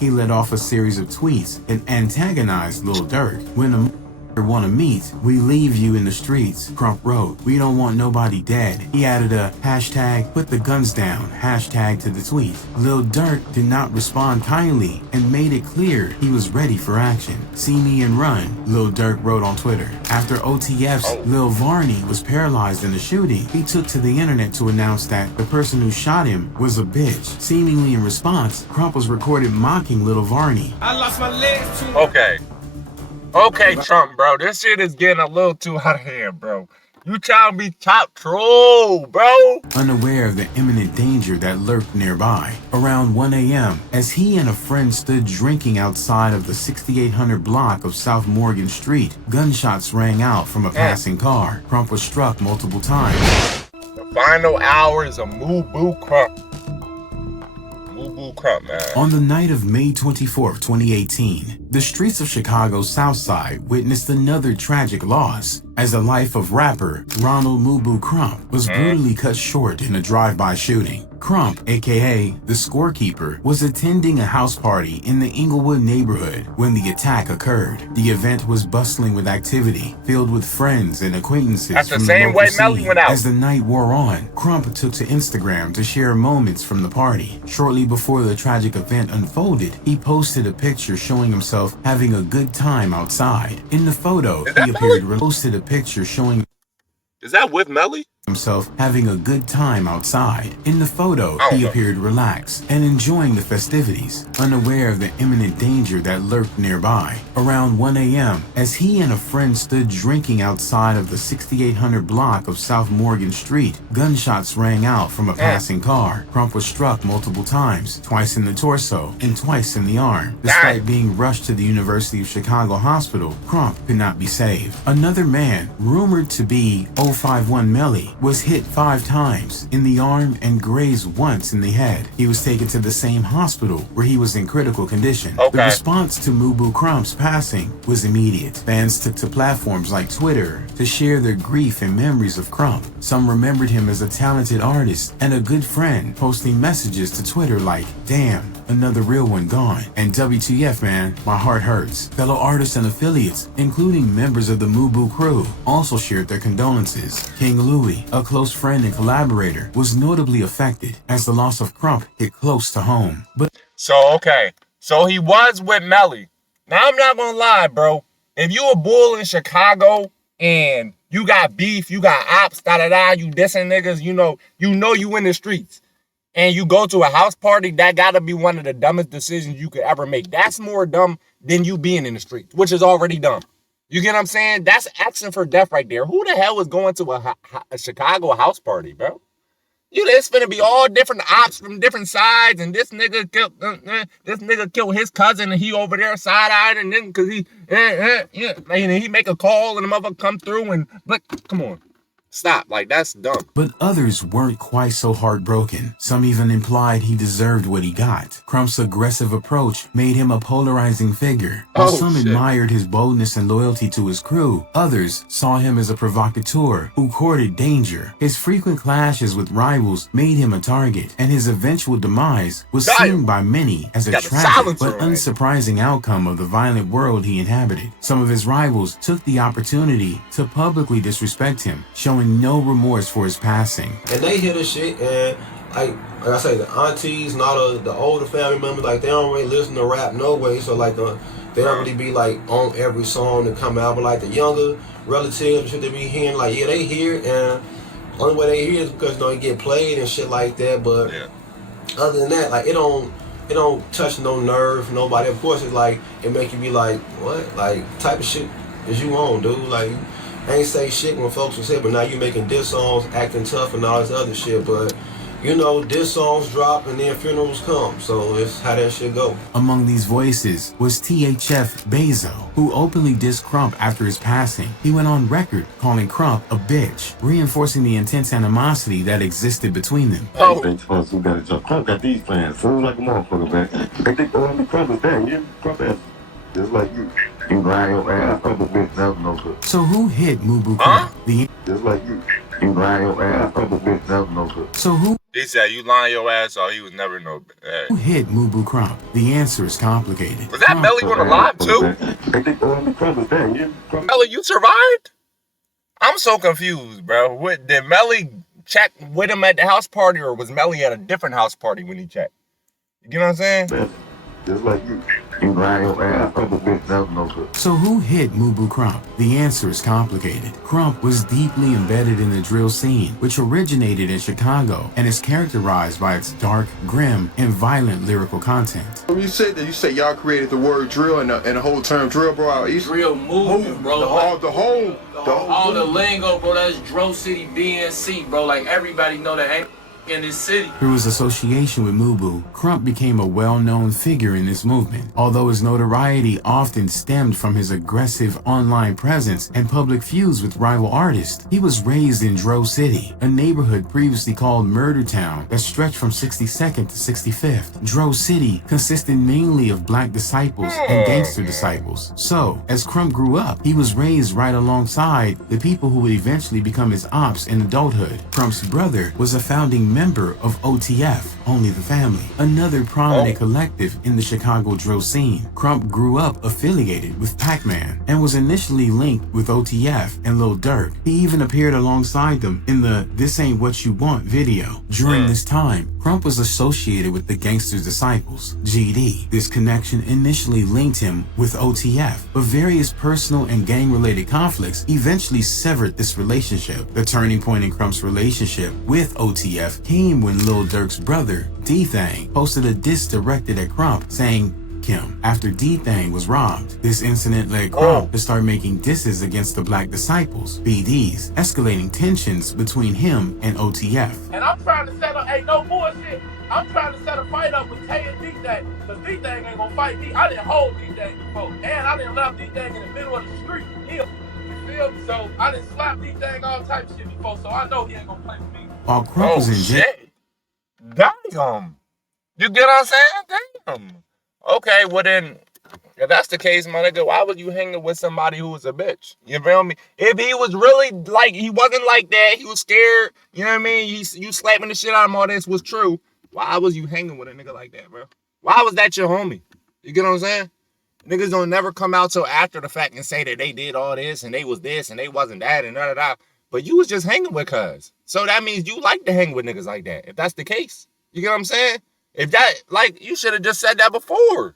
He let off a series of tweets and antagonized Lil Durk. When a want to meet, we leave you in the streets, Crump wrote. We don't want nobody dead. He added a hashtag put the guns down hashtag to the tweet. Lil Durk did not respond kindly and made it clear he was ready for action. See me and run, Lil Durk wrote on Twitter. After OTF's Lil Varney was paralyzed in the shooting, he took to the internet to announce that the person who shot him was a bitch. Seemingly in response, Crump was recorded mocking Lil Varney. I lost my legs too. Okay, Trump, bro. This shit is getting a little too out of hand, bro. You trying to be top troll, bro. Unaware of the imminent danger that lurked nearby, around 1 a.m., as he and a friend stood drinking outside of the 6800 block of South Morgan Street, gunshots rang out from a passing car. Crump was struck multiple times. The final hours of Moo Crump. Crump, man. On the night of May 24, 2018, the streets of Chicago's South Side witnessed another tragic loss as the life of rapper Ronald Mubu Crump was brutally cut short in a drive-by shooting. Crump, aka the Scorekeeper, was attending a house party in the Inglewood neighborhood when the attack occurred. The event was bustling with activity, filled with friends and acquaintances That's the from same the way local Melly scene. went out. As the night wore on, Crump took to Instagram to share moments from the party. Shortly before the tragic event unfolded, he posted a picture showing himself having a good time outside. In the photo, he posted a picture showing Is that with Melly? himself having a good time outside. In the photo, he appeared relaxed and enjoying the festivities, unaware of the imminent danger that lurked nearby. Around 1 a.m., as he and a friend stood drinking outside of the 6800 block of South Morgan Street, gunshots rang out from a passing car. Crump was struck multiple times, twice in the torso and twice in the arm. Despite being rushed to the University of Chicago Hospital, Crump could not be saved. Another man, rumored to be 051 Melly, was hit 5 times in the arm and grazed once in the head. He was taken to the same hospital where he was in critical condition. The response to Mubu Crump's passing was immediate. Fans took to platforms like Twitter to share their grief and memories of Crump. Some remembered him as a talented artist and a good friend, posting messages to Twitter like, "Damn, another real one gone," and "WTF, man, my heart hurts." Fellow artists and affiliates, including members of the Mubu crew, also shared their condolences. King Louie, a close friend and collaborator, was notably affected as the loss of Crump hit close to home. So he was with Melly. Now I'm not gonna lie, bro. If you a bull in Chicago and you got beef, you got ops, you dissing niggas, you know you in the streets, and you go to a house party, that gotta be one of the dumbest decisions you could ever make. That's more dumb than you being in the streets, which is already dumb. You get what I'm saying? That's action for death right there. Who the hell is going to a Chicago house party, bro? It's finna be all different ops from different sides, and this nigga killed his cousin, and he over there side-eyed, and then cause and he make a call, and the motherfucker come through, and like, come on. Stop, like that's dumb. But others weren't quite so heartbroken. Some even implied he deserved what he got. Crump's aggressive approach made him a polarizing figure. While some admired his boldness and loyalty to his crew, others saw him as a provocateur who courted danger. His frequent clashes with rivals made him a target, and his eventual demise was seen by many as a tragic but unsurprising outcome of the violent world he inhabited. Some of his rivals took the opportunity to publicly disrespect him, showing no remorse for his passing. And they hear the shit, and like I say, the aunties and all the older family members, like they don't really listen to rap no way, so like they don't really be like on every song that come out, but like the younger relatives, should they be hearing, like yeah, they hear it, and only way they hear is because it get played and shit like that, but other than that, like it don't touch no nerve, nobody. Of course, it's like it make you be like, what, like type of shit is you on, dude? Like I ain't say shit when folks was here, but now you making diss songs, acting tough and all this other shit, but diss songs drop and then funerals come, so it's how that shit go. Among these voices was THF JayThou, who openly dissed Crump after his passing. He went on record calling Crump a bitch, reinforcing the intense animosity that existed between them. Crump got these plans, sounds like a motherfucker, man. They think Crump is bad, yeah, Crump ass. Just like you. You grind your ass up a bitch, that was no good. So who hit Mubu Crump? Just like you. You grind your ass up a bitch, that was no good. So who? He said, you lying your ass off. He was never no. Who hit Mubu Crump? The answer is complicated. Was that Melly on the live too? I think Crump is there, yeah. Melly, you survived? I'm so confused, bro. Did Melly check with him at the house party, or was Melly at a different house party when he checked? You get what I'm saying? Man, just like you grind your ass up a bit, that was no good. So who hit Mubu Crump? The answer is complicated. Crump was deeply embedded in the drill scene, which originated in Chicago and is characterized by its dark, grim, and violent lyrical content. When you said that, you say y'all created the word drill and the whole term drill, bro, out east. Drill movement, bro. All the lingo, bro. That's Dro City BNC, bro. Like everybody know that ain't in this city. Through his association with Mubu, Crump became a well-known figure in this movement. Although his notoriety often stemmed from his aggressive online presence and public feuds with rival artists, he was raised in Dro City, a neighborhood previously called Murder Town that stretched from 62nd to 65th. Dro City consisted mainly of black disciples and gangster disciples. So, as Crump grew up, he was raised right alongside the people who would eventually become his ops in adulthood. Crump's brother was a founding member of OTF, Only the Family, another prominent collective in the Chicago drill scene. Crump grew up affiliated with Pac-Man and was initially linked with OTF and Lil Durk. He even appeared alongside them in the This Ain't What You Want video. During this time, Crump was associated with the Gangster's Disciples, GD. This connection initially linked him with OTF, but various personal and gang-related conflicts eventually severed this relationship. The turning point in Crump's relationship with OTF came when Lil Durk's brother, D-Thang, posted a diss directed at Crump saying, Kim, after D-Thang was robbed. This incident led Crump to start making disses against the Black Disciples, BDs, escalating tensions between him and OTF. And I'm trying to set up, hey, no bullshit. I'm trying to set a fight up with Tay and D-Thang, because D-Thang ain't gonna fight me. I didn't hold D-Thang before, and I didn't left D-Thang in the middle of the street. You feel me? So I didn't slap D-Thang all type of shit before, so I know he ain't gonna play with me. While Crump was in jail. Damn. You get what I'm saying? Damn. Okay, well then, if that's the case, my nigga, why was you hanging with somebody who was a bitch? You feel me? If he was really like, he wasn't like that, he was scared, you know what I mean? You slapping the shit out of him, all this was true. Why was you hanging with a nigga like that, bro? Why was that your homie? You get what I'm saying? Niggas don't never come out till after the fact and say that they did all this and they was this and they wasn't that and none of that. But you was just hanging with cuz. So that means you like to hang with niggas like that, if that's the case. You get what I'm saying? If that, like, you should have just said that before.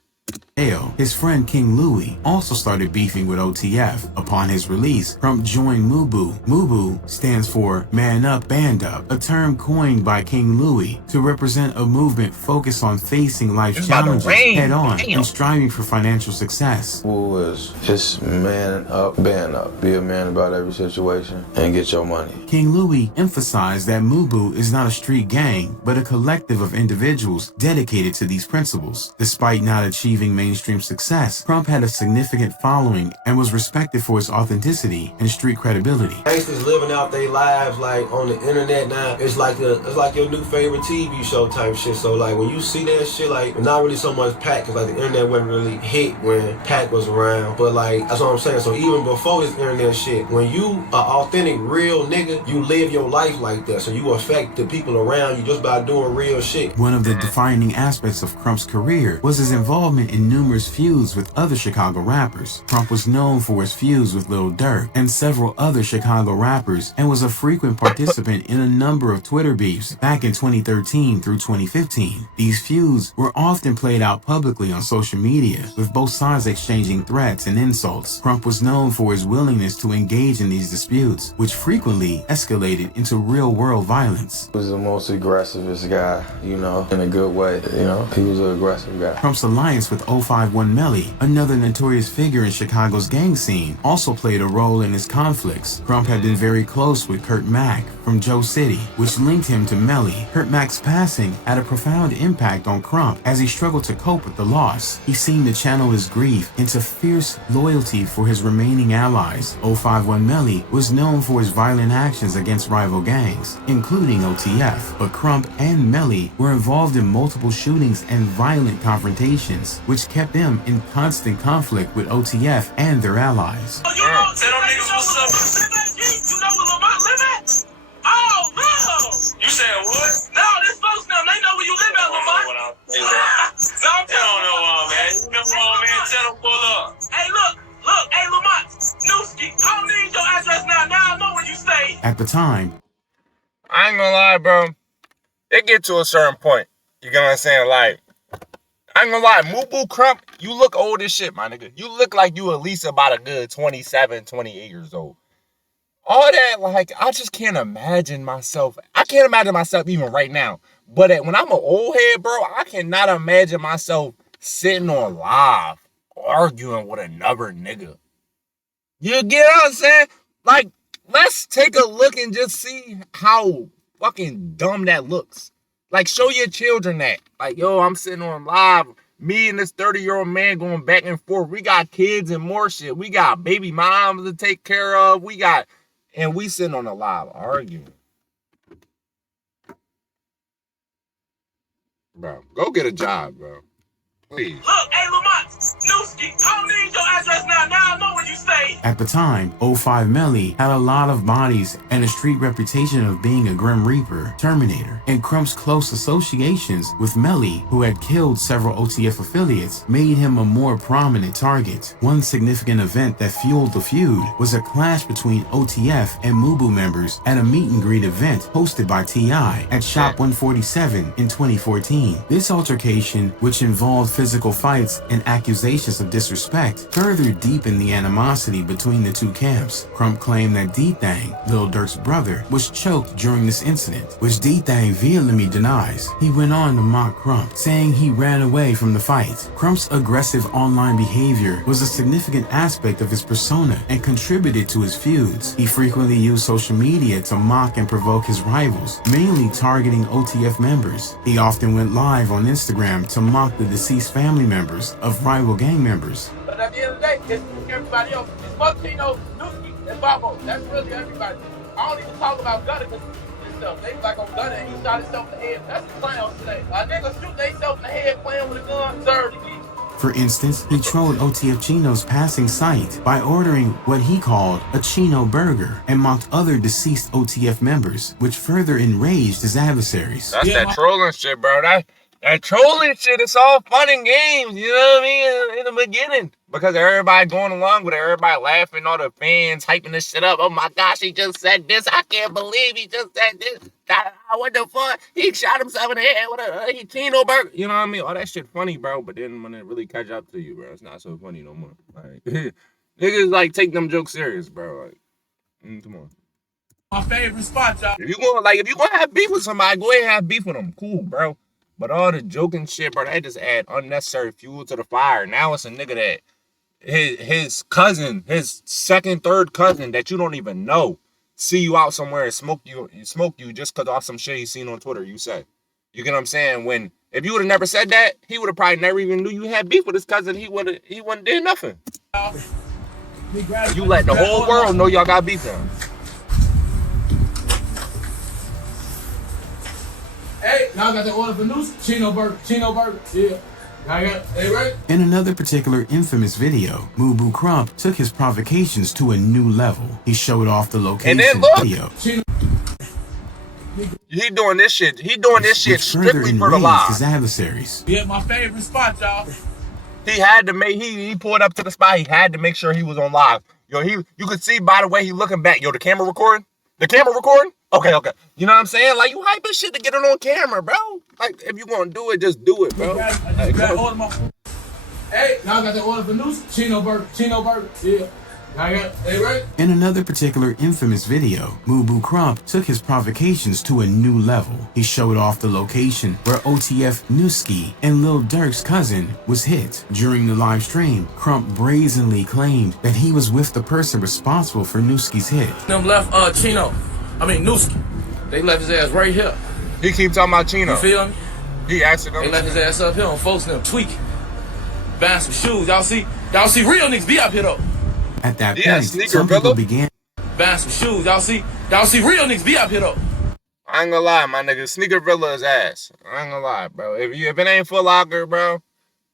His friend King Louie also started beefing with OTF. Upon his release, Crump joined Mubu. Mubu stands for Man Up, Band Up, a term coined by King Louie to represent a movement focused on facing life's challenges head-on and striving for financial success. Mubu is just man up, band up. Be a man about every situation and get your money. King Louie emphasized that Mubu is not a street gang, but a collective of individuals dedicated to these principles. Despite not achieving mainstream success, Crump had a significant following and was respected for his authenticity and street credibility. Gangsters living out their lives like on the internet now. It's like your new favorite TV show type shit. So like when you see that shit, like not really so much Pac, cause like the internet wasn't really hit when Pac was around. But like that's what I'm saying. So even before this internet shit, when you an authentic, real nigga, you live your life like that. So you affect the people around you just by doing real shit. One of the defining aspects of Crump's career was his involvement in numerous feuds with other Chicago rappers. Crump was known for his feuds with Lil Durk and several other Chicago rappers and was a frequent participant in a number of Twitter beefs back in 2013 through 2015. These feuds were often played out publicly on social media, with both sides exchanging threats and insults. Crump was known for his willingness to engage in these disputes, which frequently escalated into real-world violence. He was the most aggressivest guy, you know, in a good way, you know. He was an aggressive guy. Crump's alliance with 051 Melly, another notorious figure in Chicago's gang scene, also played a role in his conflicts. Crump had been very close with Kurt Mack from Joe City, which linked him to Melly. Kurt Mack's passing had a profound impact on Crump as he struggled to cope with the loss. He seemed to channel his grief into fierce loyalty for his remaining allies. 051 Melly was known for his violent actions against rival gangs, including OTF, but Crump and Melly were involved in multiple shootings and violent confrontations, which kept them in constant conflict with OTF and their allies. Oh, you know, tell them niggas what's up. You know where Lamont live at? Oh, no! You said what? No, this folks now. They know where you live at, Lamont. No, I'm telling you. Don't know where I'm at. You know where I'm at. Tell them pull up. Hey, look. Hey, Lamont. Newski, I don't need your address now. Now I know where you stay. At the time, I ain't gonna lie, bro. It get to a certain point. You get what I'm saying? Like, I ain't gonna lie, Mubu Crump, you look old as shit, my nigga. You look like you at least about a good 27, 28 years old. All that, like, I just can't imagine myself. I can't imagine myself even right now. But when I'm an old head, bro, I cannot imagine myself sitting on live arguing with another nigga. You get what I'm saying? Like, let's take a look and just see how fucking dumb that looks. Like, show your children that. Like, yo, I'm sitting on live. Me and this 30-year-old man going back and forth. We got kids and more shit. We got baby moms to take care of. And we sitting on a live arguing. Bro, go get a job, bro. Please. Look, hey, Lamont. Newski, I don't need your address now. Now I know where you stay. at the time, 05 Melly had a lot of bodies and a street reputation of being a Grim Reaper, Terminator, and Crump's close associations with Melly, who had killed several OTF affiliates, made him a more prominent target. One significant event that fueled the feud was a clash between OTF and Mubu members at a meet and greet event hosted by T.I. at Shop 147 in 2014. This altercation, which involved physical fights and accusations of disrespect, further deepened the animosity between the two camps. Crump claimed that JayThou, Lil Durk's brother, was choked during this incident, which JayThou vehemently denies. He went on to mock Crump, saying he ran away from the fight. Crump's aggressive online behavior was a significant aspect of his persona and contributed to his feuds. He frequently used social media to mock and provoke his rivals, mainly targeting OTF members. He often went live on Instagram to mock the deceased family members of rival gang members. But at the end of the day, it's everybody else. It's Martino, Newski, and Babo. That's really everybody. I don't even talk about Gunner because himself. They was like on Gunner and he shot himself in the head. That's the clowns today. A nigga shoot themselves in the head playing with a gun, deserve to get. For instance, he trolled OTF Chino's passing sight by ordering what he called a Chino burger and mocked other deceased OTF members, which further enraged his adversaries. That's that trolling shit, bro. That trolling shit, it's all fun and games, you know what I mean, in the beginning. Because everybody going along with it, everybody laughing, all the fans hyping this shit up. Oh my gosh, he just said this. I can't believe he just said this. What the fuck? He shot himself in the head with a Chino burger. You know what I mean? All that shit funny, bro. But then when it really catch up to you, bro, it's not so funny no more. Like, niggas like take them jokes serious, bro. Like, come on. My favorite spot, y'all. If you gonna have beef with somebody, go ahead and have beef with them. Cool, bro. But all the joking shit, bro, that just add unnecessary fuel to the fire. Now it's a nigga that his cousin, his second, third cousin that you don't even know, see you out somewhere and smoke you just because of some shit he seen on Twitter, you say. You get what I'm saying? When if you would have never said that, he would have probably never even knew you had beef with his cousin. He wouldn't did nothing. You let the whole world know y'all got beef now. Hey, y'all got the order for news? Chino burger. Yeah. Right? In another particular infamous video, Mubu Crump took his provocations to a new level. He showed off the location video. He doing this shit. He doing this shit strictly for the live. His adversaries. Yeah, my favorite spot, y'all. He had to make. He pulled up to the spot. He had to make sure he was on live. Yo, you could see by the way he looking back. Yo, the camera recording. The camera recording? Okay. You know what I'm saying? Like, you hyping shit to get it on camera, bro. Like, if you gonna do it, just do it, bro. Hey, y'all got the order for news? Chino burger. Yeah. Right? In another particular infamous video, Mubu Crump took his provocations to a new level. He showed off the location where OTF Newski and Lil Durk's cousin was hit. During the live stream, Crump brazenly claimed that he was with the person responsible for Newski's hit. Them left Newski. They left his ass right here. He keep talking about Chino. You feel me? He accidentally. They left his ass up here on folks them tweaking. Buying some shoes. Y'all see real niggas be up here though. At that point, some people began buying some shoes. Y'all see real niggas be up here though. I ain't gonna lie, my nigga. Sneaker Villa is ass. I ain't gonna lie, bro. If it ain't Foot Locker, bro,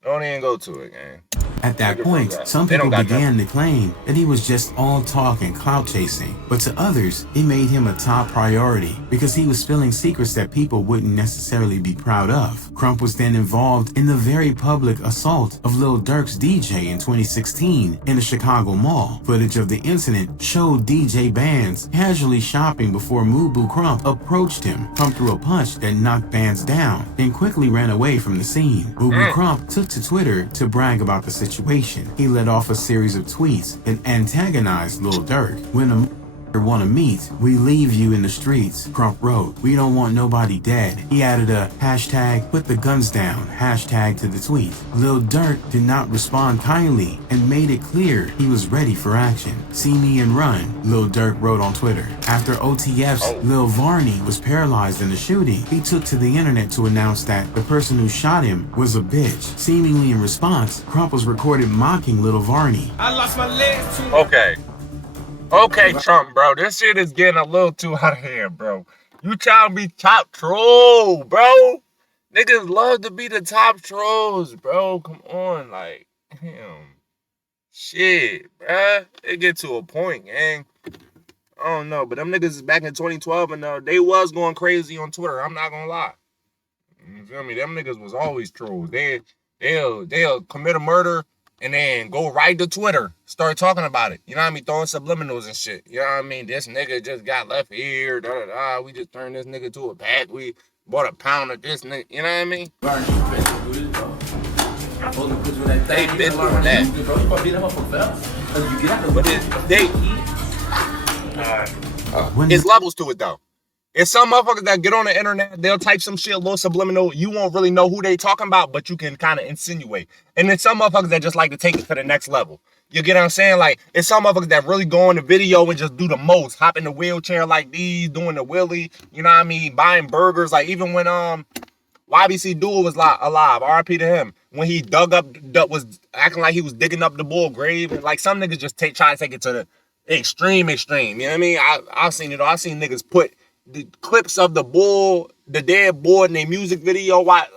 don't even go to it, gang. At that point, some They don't people got began to claim that he was just all talk and clout chasing, but to others, it made him a top priority because he was spilling secrets that people wouldn't necessarily be proud of. Crump was then involved in the very public assault of Lil Durk's DJ in 2016 in a Chicago mall. Footage of the incident showed DJ Bands casually shopping before Mubu Crump approached him. Crump threw a punch that knocked Bands down, then quickly ran away from the scene. Mubu Crump took to Twitter to brag about the situation. He led off a series of tweets that antagonized Lil Durk. When a want to meet, we leave you in the streets, Crump wrote. We don't want nobody dead. He added a hashtag put the guns down hashtag to the tweet. Lil Durk did not respond kindly and made it clear he was ready for action. See me and run, Lil Durk wrote on Twitter. After OTF's Lil Varney was paralyzed in the shooting, he took to the internet to announce that the person who shot him was a bitch. Seemingly in response, Crump was recorded mocking Lil Varney. I lost my legs too. Okay, Trump, bro. This shit is getting a little too out of hand, bro. You trying to be top troll, bro. Niggas love to be the top trolls, bro. Come on, like, damn. Shit, bruh. It get to a point, gang. I don't know, but them niggas is back in 2012 and they was going crazy on Twitter. I'm not gonna lie. You feel me? Them niggas was always trolls. They'll commit a murder and then go right to Twitter, start talking about it. You know what I mean? Throwing subliminals and shit. You know what I mean? This nigga just got left here. Da da da. We just turned this nigga to a pack. We bought a pound of this nigga. You know what I mean? They been doing that. But it's levels to it though. It's some motherfuckers that get on the internet, they'll type some shit, a little subliminal. You won't really know who they talking about, but you can kind of insinuate. And then some motherfuckers that just like to take it to the next level. You get what I'm saying? Like, it's some motherfuckers that really go on the video and just do the most. Hop in the wheelchair like these, doing the wheelie. You know what I mean? Buying burgers. Like, even when YBC Duel was alive, RIP to him. When he was acting like he was digging up the bull grave. And like, some niggas just try to take it to the extreme. You know what I mean? I've seen it all. I've seen niggas put the clips of the dead bull in their music video. Like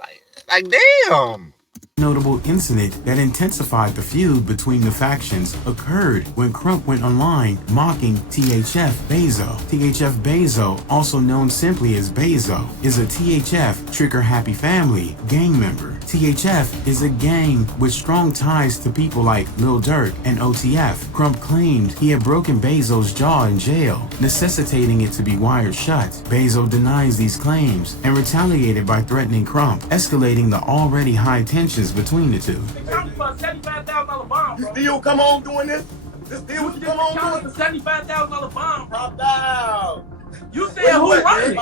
damn. Notable incident that intensified the feud between the factions occurred when Crump went online mocking THF Bezo. THF Bezo, also known simply as Bezo, is a THF Trigger Happy Family gang member. THF is a gang with strong ties to people like Lil Durk and OTF. Crump claimed he had broken Bezo's jaw in jail, necessitating it to be wired shut. Bezo denies these claims and retaliated by threatening Crump, escalating the already high tensions between the two. $75,000 bomb, bro. This deal come on doing this? This deal what you come on doing? $75,000 bomb, bro. Pop down. You said who running?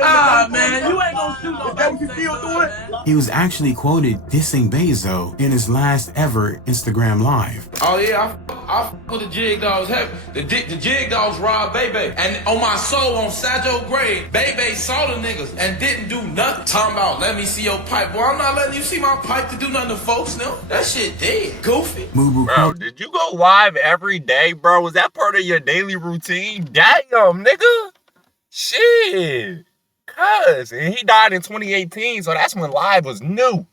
Ah, Man, you ain't gonna shoot nobody. Is that what you still doing? He was actually quoted dissing Bezo in his last ever Instagram Live. Oh yeah, I put the Jig Dogs heavy. The Jig Dogs robbed Bebe. And on my soul, on Sajo grave, Bebe saw the niggas and didn't do nothing. Talking about, let me see your pipe. Boy, I'm not letting you see my pipe to do nothing to folks now. That shit dead. Goofy. Bro, did you go live every day, bro? Was that part of your daily routine? Damn, nigga. Shit. And he died in 2018, so that's when live was new.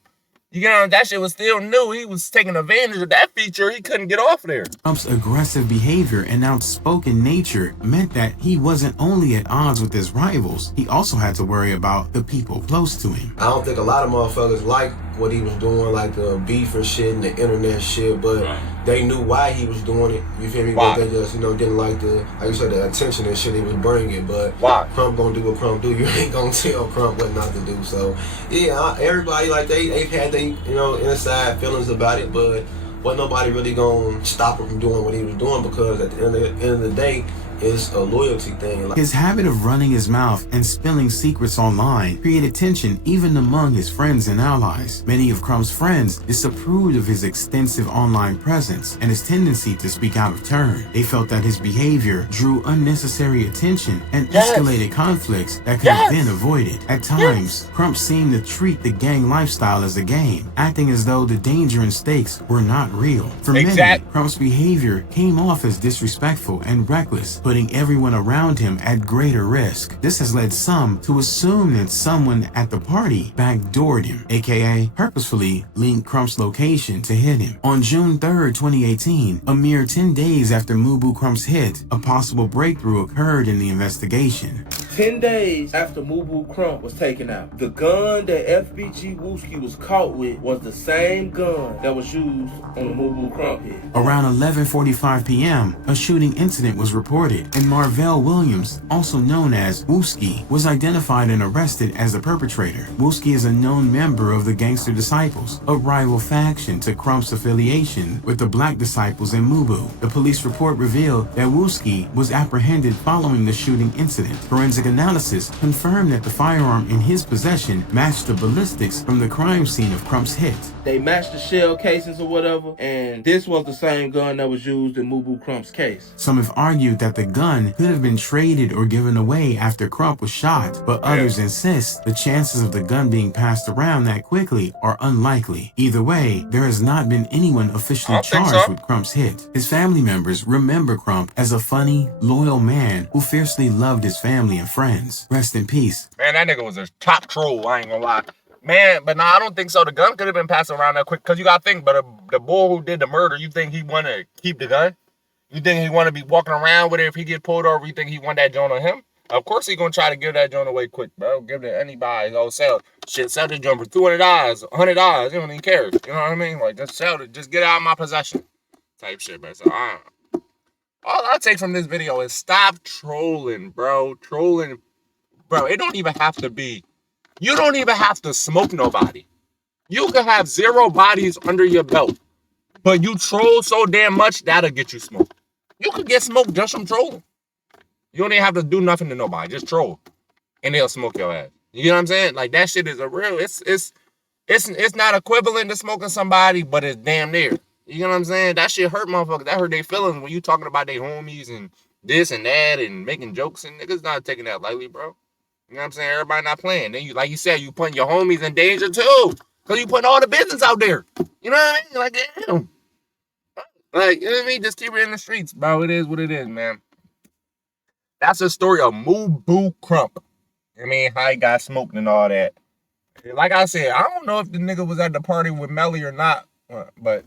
You know, that shit was still new. He was taking advantage of that feature. He couldn't get off there. Trump's aggressive behavior and outspoken nature meant that he wasn't only at odds with his rivals, he also had to worry about the people close to him. I don't think a lot of motherfuckers liked what he was doing, like the beef and shit and the internet shit, but they knew why he was doing it. You feel me? Why? But they just, didn't like like you said, the attention and shit he was bringing. But why? Crump gonna do what Crump do. You ain't gonna tell Crump what not to do. So yeah, everybody like they've had their inside feelings about it, but wasn't nobody really gonna stop him from doing what he was doing, because at the end of the day, it's a loyalty thing. His habit of running his mouth and spilling secrets online created tension even among his friends and allies. Many of Crump's friends disapproved of his extensive online presence and his tendency to speak out of turn. They felt that his behavior drew unnecessary attention and escalated conflicts that could have been avoided. At times, Crump seemed to treat the gang lifestyle as a game, acting as though the danger and stakes were not real. For many, Crump's behavior came off as disrespectful and reckless, putting everyone around him at greater risk. This has led some to assume that someone at the party backdoored him, aka purposefully linked Crump's location to hit him. On June 3rd, 2018, a mere 10 days after Mubu Crump's hit, a possible breakthrough occurred in the investigation. 10 days after Mubu Crump was taken out, the gun that FBG Wooski was caught with was the same gun that was used on the Mubu Crump hit. Around 11:45 p.m., a shooting incident was reported, and Marvell Williams, also known as Wooski, was identified and arrested as the perpetrator. Wooski is a known member of the Gangster Disciples, a rival faction to Crump's affiliation with the Black Disciples and Mubu. The police report revealed that Wooski was apprehended following the shooting incident. Forensic analysis confirmed that the firearm in his possession matched the ballistics from the crime scene of Crump's hit. They matched the shell casings or whatever, and this was the same gun that was used in Mubu Crump's case. Some have argued that the gun could have been traded or given away after Crump was shot, but others insist the chances of the gun being passed around that quickly are unlikely. Either way, there has not been anyone officially charged with Crump's hit. His family members remember Crump as a funny, loyal man who fiercely loved his family and friends. Rest in peace. Man, that nigga was a top troll, I ain't gonna lie. Man, but nah, I don't think so. The gun could have been passed around that quick. Because you got to think, but the boy who did the murder, you think he want to keep the gun? You think he want to be walking around with it if he get pulled over? You think he want that joint on him? Of course he going to try to give that joint away quick, bro. Give it to anybody. Oh, sell the joint for $200, $100. You don't even care. You know what I mean? Like, just sell it. Just get it out of my possession. Type shit, bro. So, all I take from this video is stop trolling, bro. Trolling. Bro, it don't even have to be. You don't even have to smoke nobody. You can have 0 bodies under your belt, but you troll so damn much, that'll get you smoked. You could get smoked just from trolling. You don't even have to do nothing to nobody. Just troll, and they'll smoke your ass. You know what I'm saying? Like, that shit is a real. It's not equivalent to smoking somebody, but it's damn near. You know what I'm saying? That shit hurt motherfuckers. That hurt their feelings when you talking about their homies and this and that and making jokes, and niggas not taking that lightly, bro. You know what I'm saying? Everybody not playing. Then you, like you said, you putting your homies in danger too. Because you putting all the business out there. You know what I mean? Like, damn. Like, you know what I mean? Just keep it in the streets, bro. It is what it is, man. That's the story of Mubu Crump. I mean, how he got smoked and all that. Like I said, I don't know if the nigga was at the party with Melly or not. But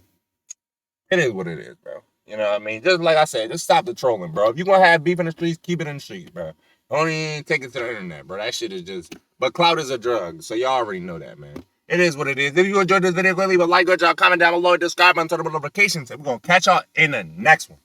it is what it is, bro. You know what I mean? Just like I said, just stop the trolling, bro. If you're going to have beef in the streets, keep it in the streets, bro. Don't even take it to the internet, bro. That shit is just... But clout is a drug, so y'all already know that, man. It is what it is. If you enjoyed this video, go leave a like, go drop, comment down below, subscribe, and turn on notifications. And we're going to catch y'all in the next one.